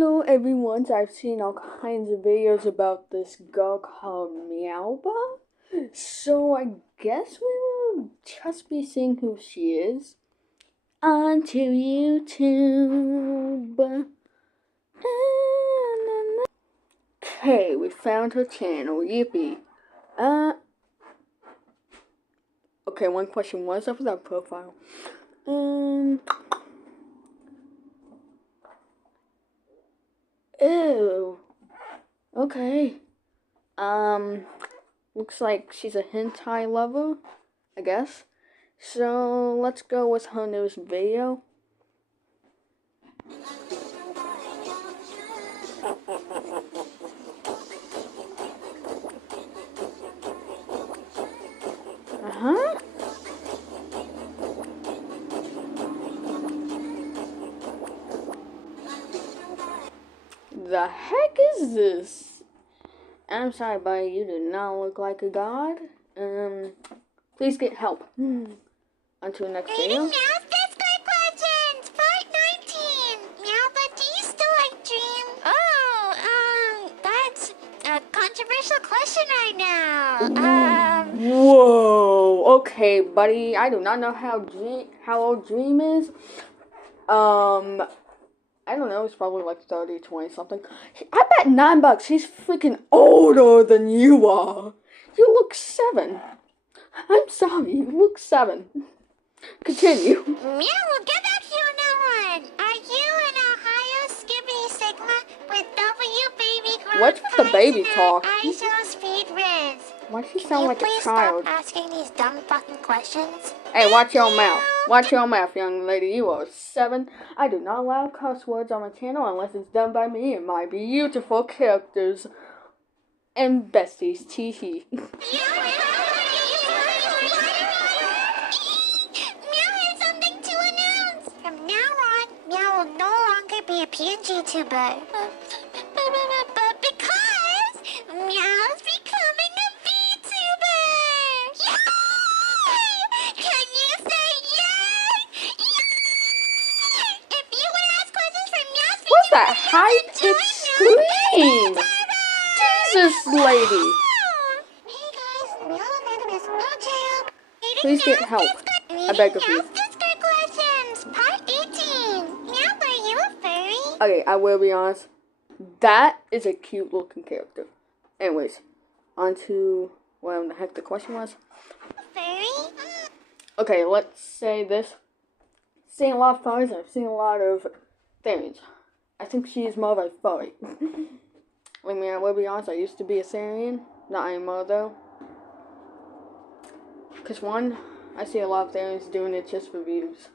Hello everyone, I've seen all kinds of videos about this girl called Meowbah. So I guess we will just be seeing who she is onto YouTube. Okay, we found her channel, yippee. Okay, one question, what's up with our profile? Ew. Okay. Looks like she's a hentai lover, I guess. So, let's go with her newest video. The heck is this? I'm sorry, buddy, you do not look like a god. Please get help. Until the next video. Meow's Discord questions, part 19. Meowbah, do you still like Dream? Oh, that's a controversial question right now. Whoa. Okay, buddy, I do not know how old Dream is. I don't know, he's probably like 30, 20 something. I bet $9 he's freaking older than you are. You look 7. I'm sorry, you look 7. Continue. Meow, we'll get back to you on that one. Are you an Ohio Skibbity Sigma with W baby growth? What's with the baby talk? ISO speed riz. Why does she sound like a child? Stop asking these dumb fucking questions? Hey, watch your mouth. Watch your mouth, young lady. You are 7. I do not allow cuss words on my channel unless it's done by me and my beautiful characters and besties. Tee hee. Meow has something to announce. From now on, Meow will no longer be a PNG tuber. But because Meow's becoming a VTuber. Yay! Can you say yay? Yay! If you want to ask questions from Meow's What's that high-pitched scream? Jesus, lady. Hey guys, Meow Anonymous, Pajam. Please get help. I beg of you. Meow's Discord questions, part 18. Meow, are you a furry? Okay, I will be honest. That is a cute looking character. Anyways, on to whatever the heck the question was. Furry? Okay, let's say this. I've seen a lot of furries and I've seen a lot of things. I think she's more of a furry. I mean, I will be honest, I used to be a Syrian. Not anymore though. Because one, I see a lot of Syrians doing it just for views.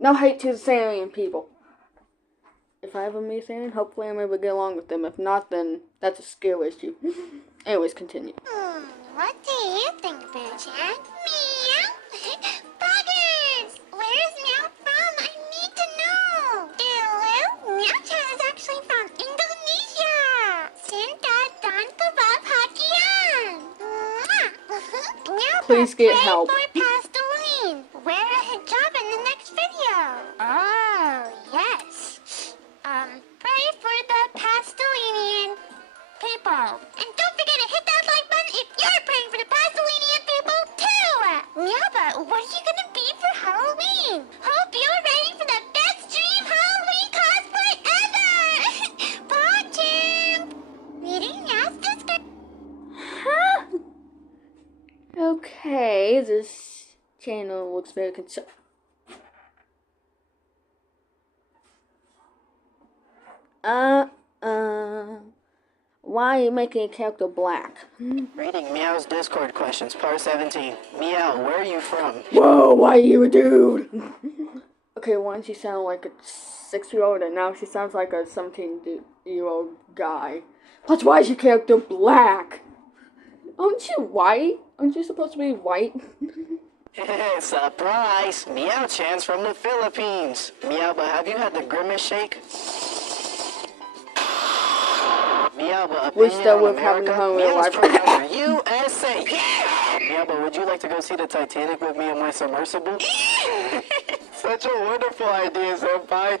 No hate to the Syrian people. If I ever meet a Syrian, hopefully I'm able to get along with them. If not, then that's a skill issue. Anyways, continue. What do you think, Boo-chan? Meow? Buggers! Where's Meow from? I need to know! Ew, Meow-chan is actually from Indonesia! Sinta dan kebab Hakian! Meow, Please get help. Pray for Pastoline! Wear a hijab in the next video! Oh, yes. Pray for the Pastelinian people. And don't forget to hit that like button if you're praying for the Pastelinian people too! Meowbah, what are you gonna be for Halloween? Hope you're ready for the best dream Halloween cosplay ever! Bye, Reading Meow's Discord. Huh? Okay, this channel looks very concerned. Why are you making a character black? Reading Meow's Discord questions, part 17. Meow, where are you from? Whoa, why are you a dude? Okay, once she sounded like a 6-year-old and now she sounds like a 17-year-old guy. Plus, why is your character black? Aren't you white? Aren't you supposed to be white? Surprise! Meow-chan's from the Philippines. Meowbah, have you had the grimace shake? Meowbah, Wish that would happen to her in real life. USA! Meowbah, would you like to go see the Titanic with me in my submersible? Such a wonderful idea, senpai.